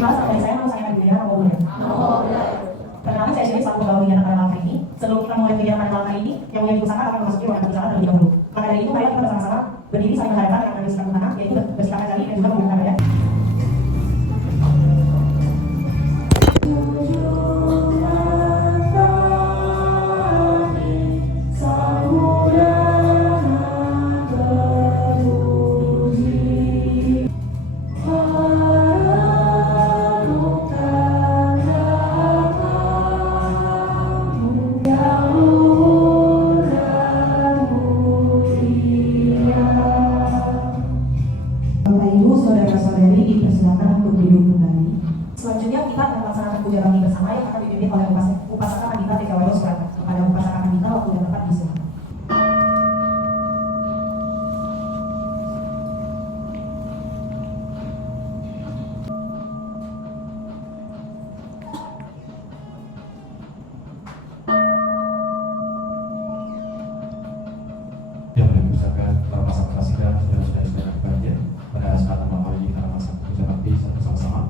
Perkenalkan nama saya Namo Budaya Namo Budaya. Perkenalkan saya sendiri selaku pegawai kegiatan pada malam ini. Sebelum kita mulai kegiatan pada malam ini, yang punya pusaka akan memasuki ruangan pusaka terlebih dahulu. Maka dari itu, mari kita bersama-sama berdiri saling menghadapkan dengan kondisi tangan, yaitu bersikap jali dan juga menggunakan daya. Saudara-saudari dipersilakan untuk duduk kembali. Selanjutnya kita akan melaksanakan puja bakti bersama yang akan dipimpin oleh Upasaka Pandita TKWO Surabaya. Kepada Upasaka Pandita waktu dan tempat disilakan. Yang diusahakan para pasang kasihkan saudara-saudara sekalian, pada kesempatan malam hari ini kita akan melaksanakan puja bakti bersama-sama.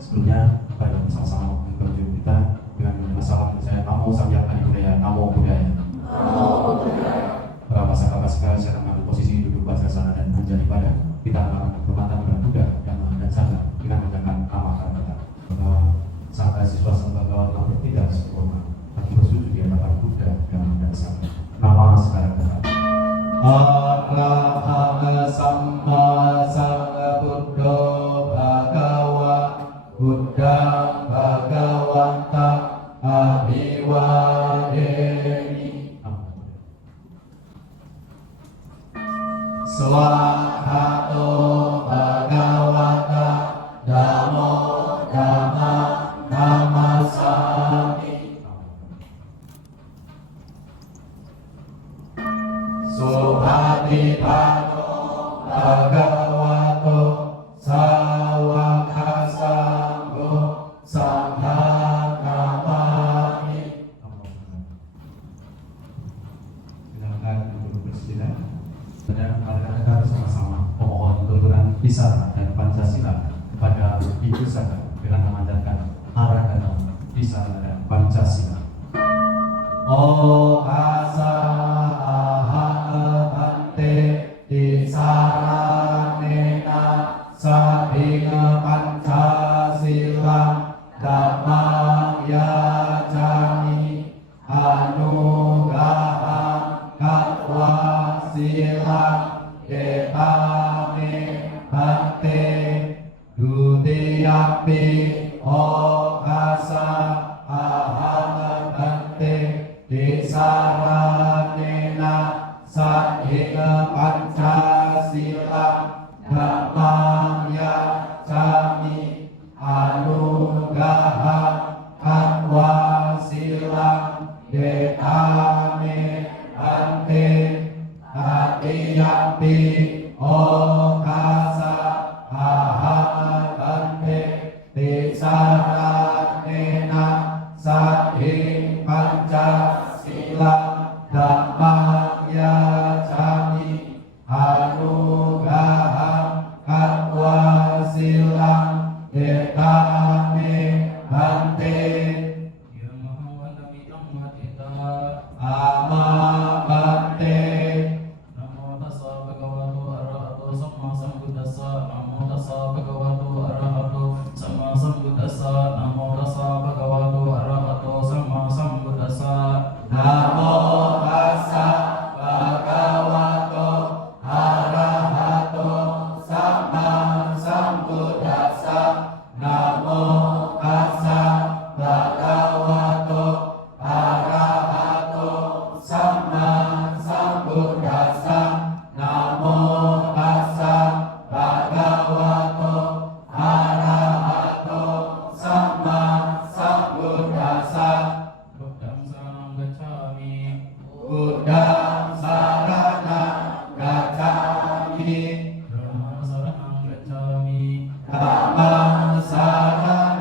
Sebelumnya, mari kita sama-sama memperbaiki kita dengan salam saya Namo Samyak Adi Budaya, Namo Budaya. Para pasang kasihkan secara mengambil posisi duduk pada sana dan menjadi ibadah. Kita akan bermata dengan Buddha, Dhamma dan Sangha dengan menjalankan nama kata. Sampai siswa sembagawan nomor tidak sempurna, tapi bersujud di hadapan Buddha, Dhamma dan Sangha. Nama sekarang datang. Arahang Samma Sambuddho Bhagawa Buddhang Bhagawanta Abhiwademi. Swahato Bhagawata Dhammo Dhamma Namasami. Subhadipano Bhagavato Sawaka Sangho Sanghang Namami. Silakan duduk bersila dan kita bersama-sama memohon turunan Pisara dan Pancasila kepada Ibu Saga dengan memanjatkan arah dan Pisara dan Pancasila. Oh asa Saranena sabinga Pancasila dhammang yajami anugraham katwa sila dekame bhante dutiyampi okasa aham bhante disaranena sabinga Pancasila dhammang yajami anugraham katwa silang dekame bhante atiyampi okasa aham bhante disaranena sabing Pancasila dhammang yajami anugraham katwa silang dekame bhante ama bhante. Namo tassa bhagavato arahato samma sambuddhassa. Namo tassa bhagavato arahato samma sambuddhassa. Namo tassa bhagavato arahato samma sambuddhassa. Namo tassa bhagavato arahato samma sambuddhassa. Namo tassa bhagavato arahato samma sambuddhassa. Namo tassa bhagavato arahato samma sambuddhassa. Buddhang saranang gacchami. Buddhang saranang gacchami. Dhammang saranang gacchami. Dhammang saranang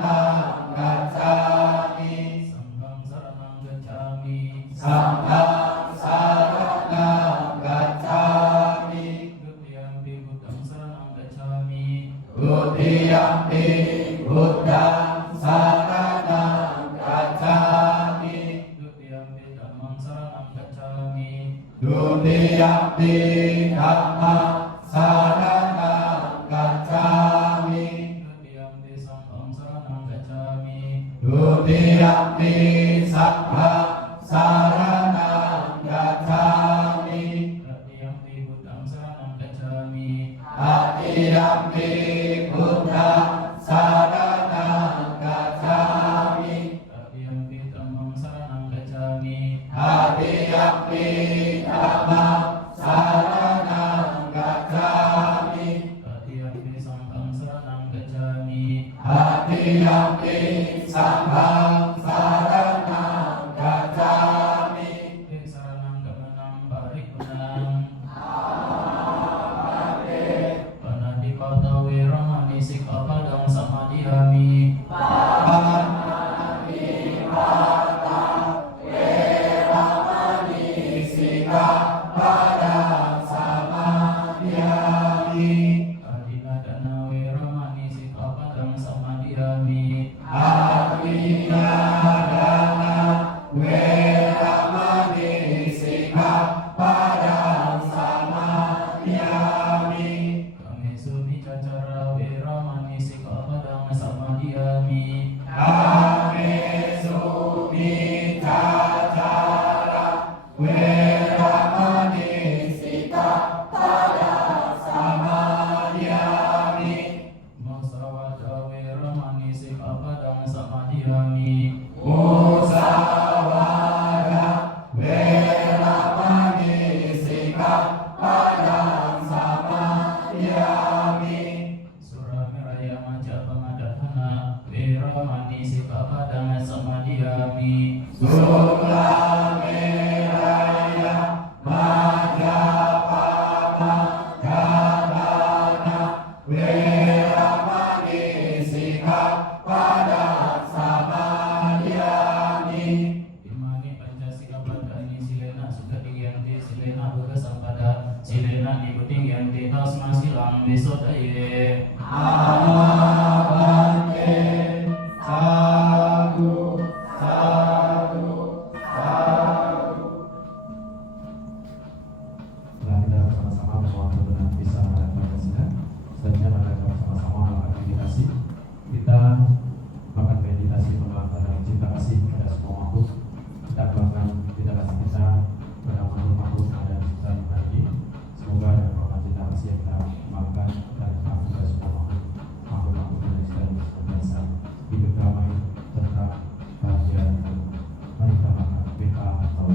gacchami. Sanghang saranang gacchami. Sanghang saranang gacchami. Dutiyampi Buddhang saranang gacchami. Dutiyampi Buddhang saranang gacchami. Dutiyampi dhammang saranang gacchami. Dutiyampi dhammang saranang gacchami. Dutiyampi sanghang saranang gacchami. Dutiyampi sanghang saranang gacchami. Tatiyampi buddhang saranang gacchami. Tatiyampi buddhang saranang gacchami. Tatiyampi dhammang saranang gacchami. Tatiyampi dhammang saranang gacchami. Tatiyampi sanghang saranang gacchami. Tatiyampi sanghang saranang gacchami. Saranang gamanang paripurang. Panadipata weramani sikkhapadang samadhiyami. Panadipata weramani sikkhapadang samadhiyami. Adinadana weramani sikkhapadang samadhiyami. Adinadana weramani sikkhapadang samadhiyami. Kamesu micacara weramani sikkhapadang samadhiyami. Kamesu micacara weramani sikkhapadang samadhiyami. Musawada weramani sikkhapadang samadhiyami. Musawada weramani sikkhapadang samadhiyami. Suramiraya maja pamadahana weramani sikkhapadang samadhiyami. Suramiraya maja pamadahana weramani sikkhapadang samadhiyami. Imani pancasila padani silena sugatingyanti silena bukasampada silena nikutingyanti tasma silang visodaye. Amabante sadhu sadhu sadhu. Setelah kita bersama-sama bersama bisa melakukan Pancasila, selanjutnya mari kita bersama-sama melakukan meditasi. Kita melakukan meditasi mengembangkan cinta kasih kepada semua makhluk. Kita kembangkan cinta kasih kita kepada makhluk-makhluk yang ada di sekitar kita ini. Semoga dengan melakukan cinta kasih yang kita kembangkan dan kepada semua makhluk-makhluk yang ada di sekitar kita senantiasa hidup damai, tentram, bahagia. Mari kita melakukan beta atau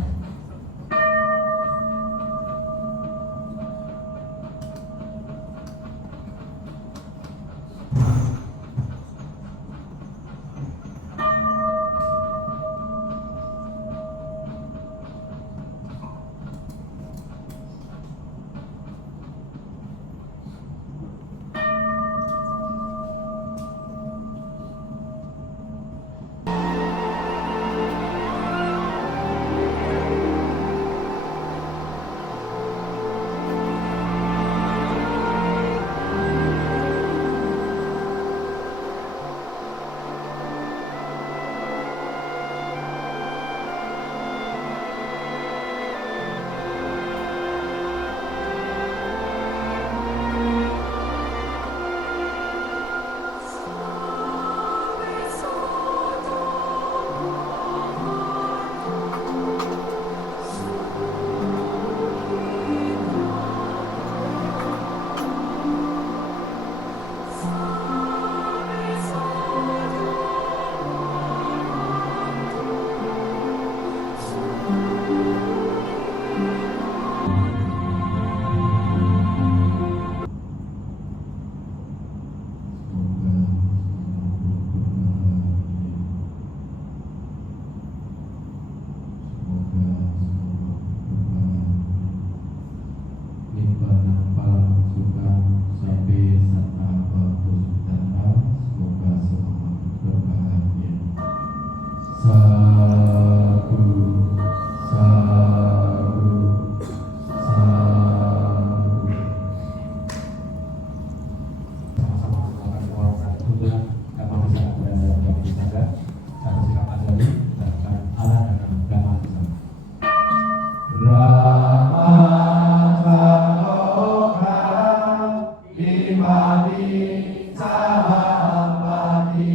sahabati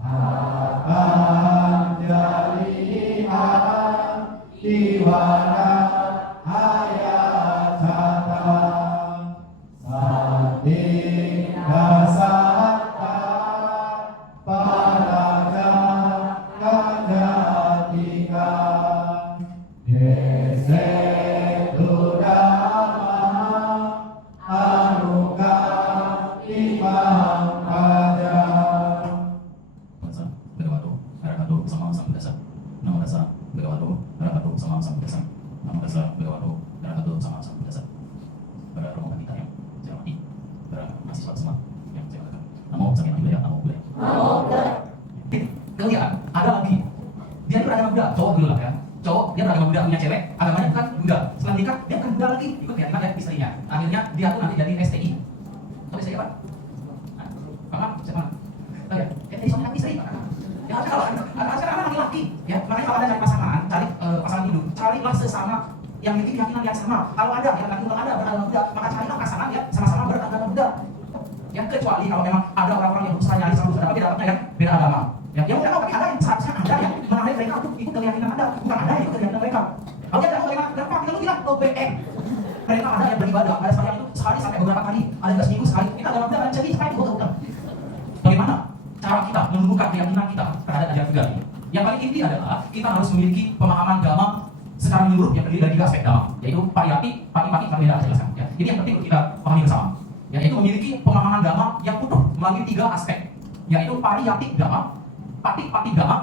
akan jalihan iwana hayat datang sating dasata paraja kajatika desek dudama anuka imam kaja Dasa Bhagavato Arahato Sama Sambuddhassa Namo Dasa Bhagavato Arahato Sama Sambuddhassa Namo Dasa Bhagavato Arahato Sama Sambuddhassa. Para rombongan kita yang saya hormati, para mahasiswa semua yang saya hormati, namo Sakyam Budaya, namo Budaya. Kemudian ada lagi, dia itu agama Buddha, cowok dulu lah ya, cowok dia beragama Buddha, punya cewek, agamanya bukan Buddha. Setelah nikah dia bukan Buddha lagi, ikut keyakinan ya istrinya. Akhirnya dia tuh nanti jadi STI. Tahu STI apa? Paham? Siapa? Tahu ya? Jadi suami istri. Ya kalau sekarang laki-laki, ya makanya kalau ada cari pasangan, cari pasangan hidup, carilah sesama yang memiliki keyakinan yang sama. Kalau ada, ya laki ada beragama Buddha, maka carilah pasangan ya sama-sama beragama Buddha. Ya kecuali kalau memang ada orang-orang yang berusaha nyari sama saudara, dapatnya kan beda agama. Ya yang udah tahu, tapi ada yang seharusnya ada yang menarik mereka untuk ikut keyakinan Anda, bukan ada yang ikut keyakinan mereka. Kalau dia tahu bagaimana, kenapa kita lu bilang OBM? Mereka ada yang beribadah, ada sepanjang itu sehari sampai beberapa kali, ada juga seminggu sekali. Kita agama Buddha jadi sampai itu betul. Bagaimana cara kita menumbuhkan keyakinan kita terhadap ajaran Buddha ini? Yang paling inti adalah kita harus memiliki pemahaman agama secara menyeluruh yang terdiri dari 3 aspek agama, yaitu pariyati, pati-pati, dan beda jelaskan. Ya. Ini yang penting kita pahami bersama. Yaitu memiliki pemahaman agama yang utuh melalui 3 aspek, yaitu pariyati agama, pati-pati agama,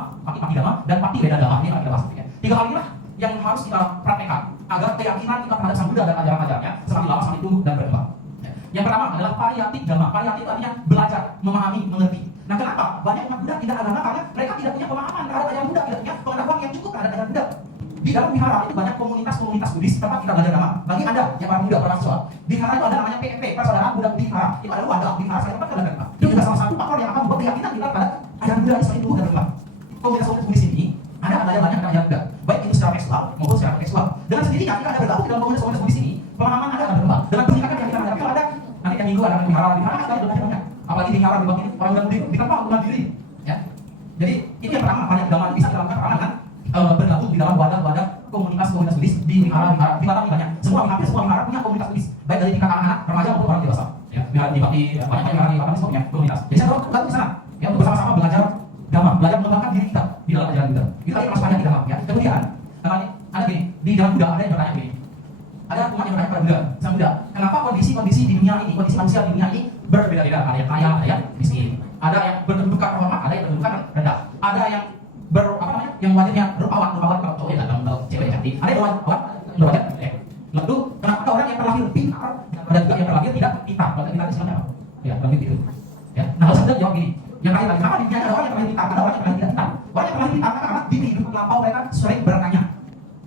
dan pati beda agama. Ini kita bahas. Ya. 3 hal inilah yang harus kita praktekkan agar keyakinan kita terhadap Sang Buddha dan ajaran-ajarannya semakin lama semakin tumbuh dan berkembang. Ya. Yang pertama adalah pariyati agama. Pariyati itu artinya belajar, memahami, mengerti. Nah, kenapa banyak umat Buddha tidak agama? Karena mereka tidak punya pemahaman terhadap ajaran Buddha, tidak punya pengetahuan yang cukup terhadap ajaran Buddha. Di dalam wihara itu banyak komunitas Buddhis tempat kita belajar agama. Bagi Anda yang para muda, para mahasiswa, di wihara itu ada namanya PMP, Persaudaraan Buddha Wihara. Itu ada wadah wihara saya tempat kita belajar agama. Itu juga salah satu faktor yang akan membuat keyakinan kita pada ajaran Buddha semakin tumbuh dan berkembang. Komunitas Buddhis ini ada belajar banyak tentang ajaran Buddha, baik itu secara tekstual maupun secara tekstual. Dengan sendirinya kita ada bergabung dalam komunitas Buddhis ini, pemahaman Anda akan berkembang. Dengan peningkatan keyakinan Anda, kalau ada nanti yang minggu ada wihara kita belajar banyak. Apalagi di wihara di bawah ini orang muda di tempat bukan diri. Ya. Jadi itu yang pertama, banyak agama bisa kita lakukan pertama kan bergabung di dalam wadah-wadah komunitas Buddhis di wihara ini banyak. Hampir semua wihara punya komunitas Buddhis, baik dari tingkat anak-anak, remaja maupun orang dewasa. Ya, wihara di Bati banyak wihara di Bati semua punya komunitas. Jadi saya gabung di sana, ya untuk bersama-sama belajar agama, belajar mengembangkan diri kita di dalam ajaran Buddha. Kita harus banyak di dalam, ya. Kemudian ada gini, di dalam Buddha ada yang bertanya gini. Ada umat yang bertanya pada Buddha, Sang Buddha, kenapa kondisi di dunia ini, kondisi manusia di dunia ini berbeda-beda? Ada yang kaya, ada yang miskin, ada yang berkedudukan terhormat, ada yang berkedudukan rendah, ada yang yang wajahnya rupawan kalau cowok ya dalam cewek cantik, ada yang berwajah jelek. Lalu kenapa ada orang yang terlahir pintar dan juga yang terlahir tidak pintar? Kalau kita istilahnya apa? Ya, terlahir gitu. Ya, nah harus kita jawab gini. Yang kali lagi, kenapa di dunia ada orang yang terlahir pintar, ada orang yang terlahir tidak pintar? Orang yang terlahir pintar karena di kehidupan lampau mereka sering bertanya.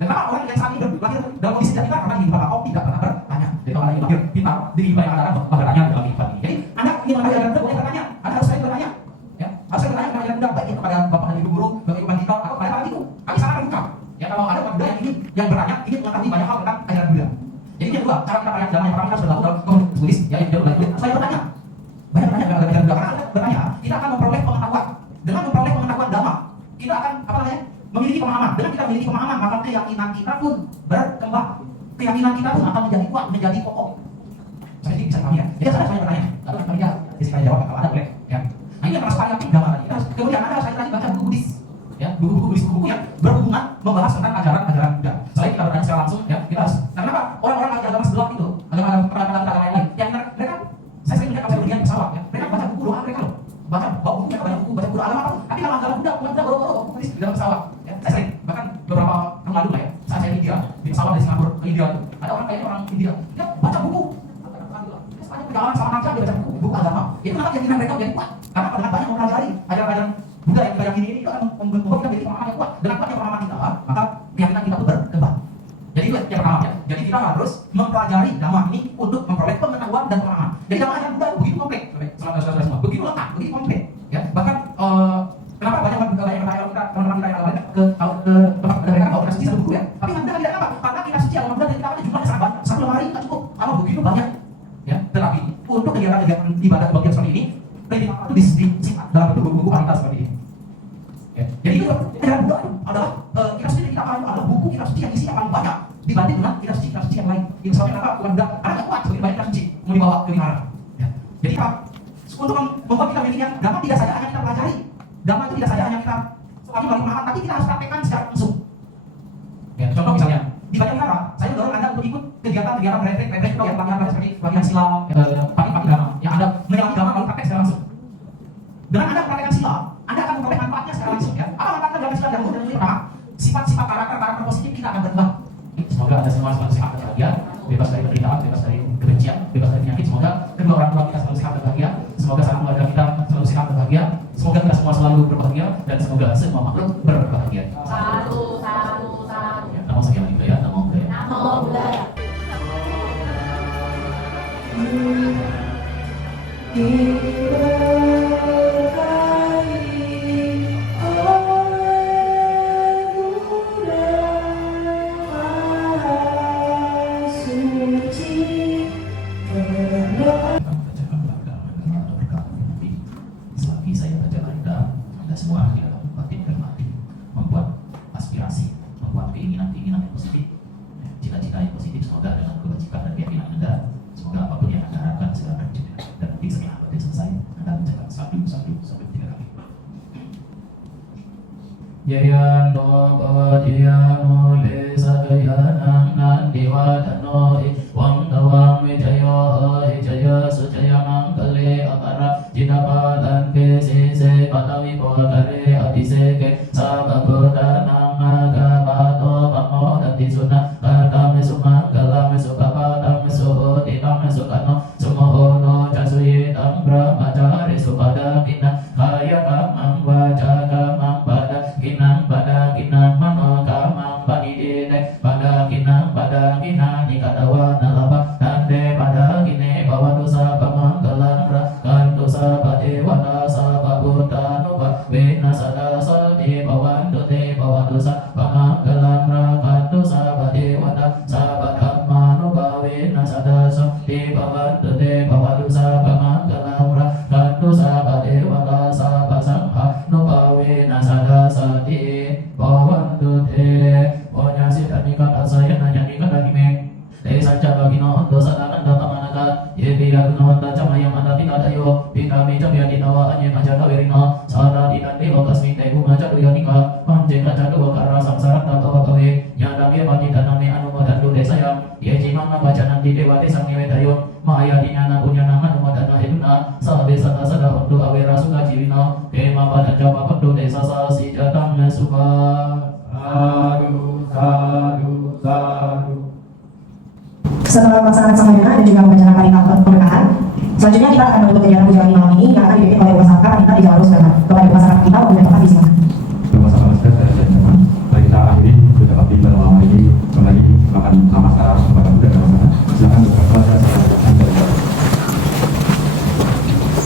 Dan kenapa orang yang saat ini lahir dalam kondisi tidak pintar? Karena di kehidupan lampau tidak pernah bertanya. Jadi kalau yang lahir pintar di kehidupan yang akan bertanya dalam kehidupan ini. Jadi Anda ingin mengetahui ajaran Buddha, boleh bertanya. Anda harus sering bertanya. Ya, harus sering bertanya kepada ajaran Buddha, baik itu kepada bapak dan ibu guru, kepada kita atau kepada para biku. Kami sangat terbuka. Ya, kalau ada umat Buddha yang bertanya, ingin mengetahui banyak hal tentang ajaran Buddha. Jadi yang kedua, cara kita dalam yang pertama kita harus berlaku dalam komunitas Buddhis, ya yang kedua saya bertanya. Banyak bertanya dalam ajaran Buddha. Karena bertanya, kita akan memperoleh pengetahuan. Dengan memperoleh pengetahuan dhamma, kita akan memiliki pemahaman. Dengan kita memiliki pemahaman, maka keyakinan kita pun berkembang. Keyakinan kita pun akan menjadi kuat, menjadi kokoh. Sampai sini bisa dipahami ya. Jadi saya bertanya, lalu kami ya, disini jawab kalau ada boleh. Ya. Nah ini yang pariyati dhamma tadi. Kemudian ada saya tadi baca buku Buddhis, ya buku-buku yang berhubungan membahas tentang ajaran Buddha. Selain kita bertanya secara langsung, ya kita harus. Karena apa? Orang-orang agama sebelah itu, agama lain, yang mereka, saya sering melihat kalau saya pergi di pesawat, ya, mereka baca buku doa mereka loh. Baca buku, baca buku agama apa? Tapi kalau agama Buddha, umat Buddha bawa buku Buddhis di dalam pesawat. Ya, saya sering, bahkan beberapa tahun lalu lah ya, saat saya di India, di pesawat dari Singapura ke India, ada orang kayaknya orang India, dia baca buku. Sepanjang perjalanan sama aja dia baca buku agama. Itu kenapa keyakinan mereka menjadi kuat? Karena dengan banyak mempelajari ajaran Buddha yang kita yakini ini, itu akan membuat kita menjadi pemahaman yang kuat. Dengan kuatnya pemahaman kita, maka keyakinan kita pun berkembang. Jadi itu yang pertama ya. Jadi kita harus mempelajari dhamma ini untuk memperoleh pengetahuan dan pemahaman. Jadi dhamma ajaran Buddha begitu kompleks, saudara-saudara semua, begitu lengkap, begitu kompleks. Ya, bahkan kenapa banyak kita teman-teman kita yang ke tempat mereka kalau kita suci satu buku ya. Tapi Buddha tidak apa? Karena kita suci agama Buddha dan kita jumlahnya sangat banyak. Satu lemari tidak cukup. Kalau begitu banyak, ya. Tetapi untuk kegiatan ibadah kebaktian seperti ini, predikat itu disimpan dalam bentuk buku-buku wanita seperti ini. Ya. Jadi itu ajaran Buddha itu adalah kitab suci kita paling adalah buku kitab suci yang isinya paling banyak dibanding dengan kitab suci yang lain. Yang sebabnya kenapa bukan Buddha? Karena nggak kuat sebagai banyak kitab suci mau dibawa ke wihara. Ya. Jadi apa? Untuk membuat kitab ini yang Dhamma tidak saja hanya kita pelajari, Dhamma itu tidak saja hanya kita suami melalui pemahaman, tapi kita harus praktekkan secara langsung. Ya, contoh misalnya di banyak wihara, saya mendorong Anda untuk ikut kegiatan-kegiatan retret yang pelatihan seperti pelatihan sila, pati-pati Dhamma, yang Anda menyelami Dhamma melalui praktek secara langsung. Dengan Anda praktekkan sila, Anda akan memperoleh manfaatnya secara langsung. Ya. Apa manfaatnya dalam sila yang pertama? Sifat-sifat karakter positif kita akan berubah. Semoga Anda semua selalu sehat dan bahagia, bebas dari penderitaan, bebas dari kebencian, bebas dari penyakit. Semoga kedua orang tua kita selalu sehat dan bahagia. Semoga sanak keluarga kita selalu sehat dan bahagia. Semoga kita semua selalu berbahagia dan semoga semua makhluk berbahagia. Satu, satu, satu. Ya, namo sakyam budaya, namo budaya. Namo budaya. Selagi saya baca Anda semua di dalam batin dan hati membuat aspirasi, membuat keinginan-keinginan yang positif, cita-cita yang positif. Semoga dengan kebajikan dan keyakinan Anda, semoga apapun yang Anda harapkan segera terwujud. Dan nanti setelah batin selesai, Anda mengucapkan satu sampai 3 kali. Yayan do bhavadiyano le sadayanang nandiwadano wang dawang vijayo hijaya sujaya mangkale akara jinapadan ke sese padawi podare adiseke sababudanang agapato pamo dati sunah kadame sumanggala mesukapadam mesuhudinam mesukano sumohono jasuyi tambra macari supada bina kaya kamang wajaka mang pada kinang mano kamang panidine pada kinang nikadawa nalaba nande pada kine bawa dosa pamanggalan rakan dosa pade wana sababuta nuba wena sada sadi bawan dote bawa dosa pamanggalan rakan dosa pade wana sabadhamma nuba wena sada sadi bawan dote bawa dosa pamanggalan rakan dosa pade wana sabasangha nuba wena sada sadi bawan dote onya sitani kata saya nanya ni kata dime dari saja bagino dosa akan datang manaka ye biya kuno anda cama yang anda tidak ayo bina meja biya dinawa anya aja kawerino sada dinande lokasmi teh bunga cadu yanika panje kaca dua karena samsara tak bawa kawe nyada biya bagi taname anu modan dule sayang ye jimana baca nanti dewa desa ngewe tayo maya dinyana punya nama anu modan eduna sabe sada sada untuk awera suka jiwino kema pada jawab pendu desa sasi jatang suka sadu Setelah melaksanakan samudana dan juga membacakan kalimat pemberkahan, selanjutnya kita akan menutup kegiatan puja wali malam ini yang akan dipimpin oleh Upacara Wanita di Jalan Rusgana. Kepada upacara kita untuk tempat di sini. Bersama saya dan teman, mari kita akhiri sudah bakti pada malam hari ini kembali makan namaskara kepada Buddha dan Sama. Silakan berkata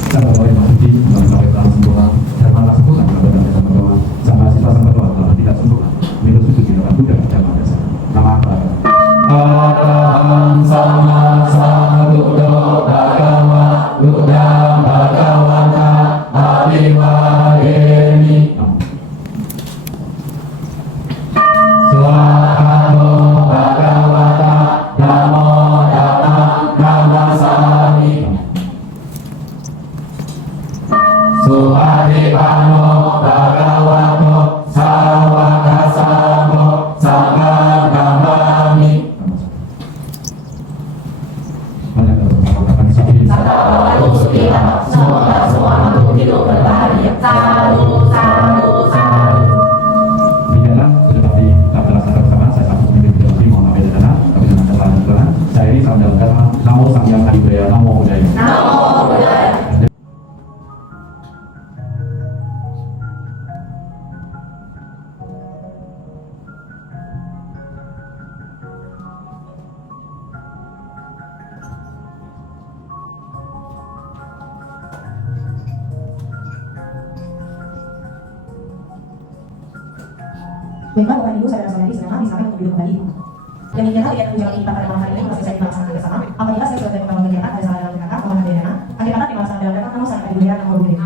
saya bahwa yang masih sampai dalam sempurna firman tersebut adalah benar dan bahwa sama sifat sama Tuhan telah tidak sempurna. Ini bersujud di dalam Buddha dan Sama. Nama Bapak. Araham sama sambuddho bhagava Buddha bhagavata abiwadeni Swahamo bhagavata namo dhamma namasami Suhadipano bhagavato sawakasamo samadhamami Semoga semua makhluk hidup berbahagia. Sadu, sadu, sadu. Demikianlah seperti kita berlaksana bersama. Saya satu pemimpin Dewi Mohon Maaf Dana, kami dengan jalan jalan. Saya ini salam jalan dharma. Namo Sangyam Adi Budaya, Namo Budaya. Namo budaya. Baiklah Bapak Ibu, saudara-saudari, sedang kami sampai untuk duduk kembali. Demikianlah kegiatan puja wali kita pada malam hari ini masih saya dilaksanakan bersama. Apabila saya sudah membangun kegiatan, ada salah dalam kata, mohon hadirin. Akhirnya Kami angkat di masa dalam nama saat dunia nama boleh.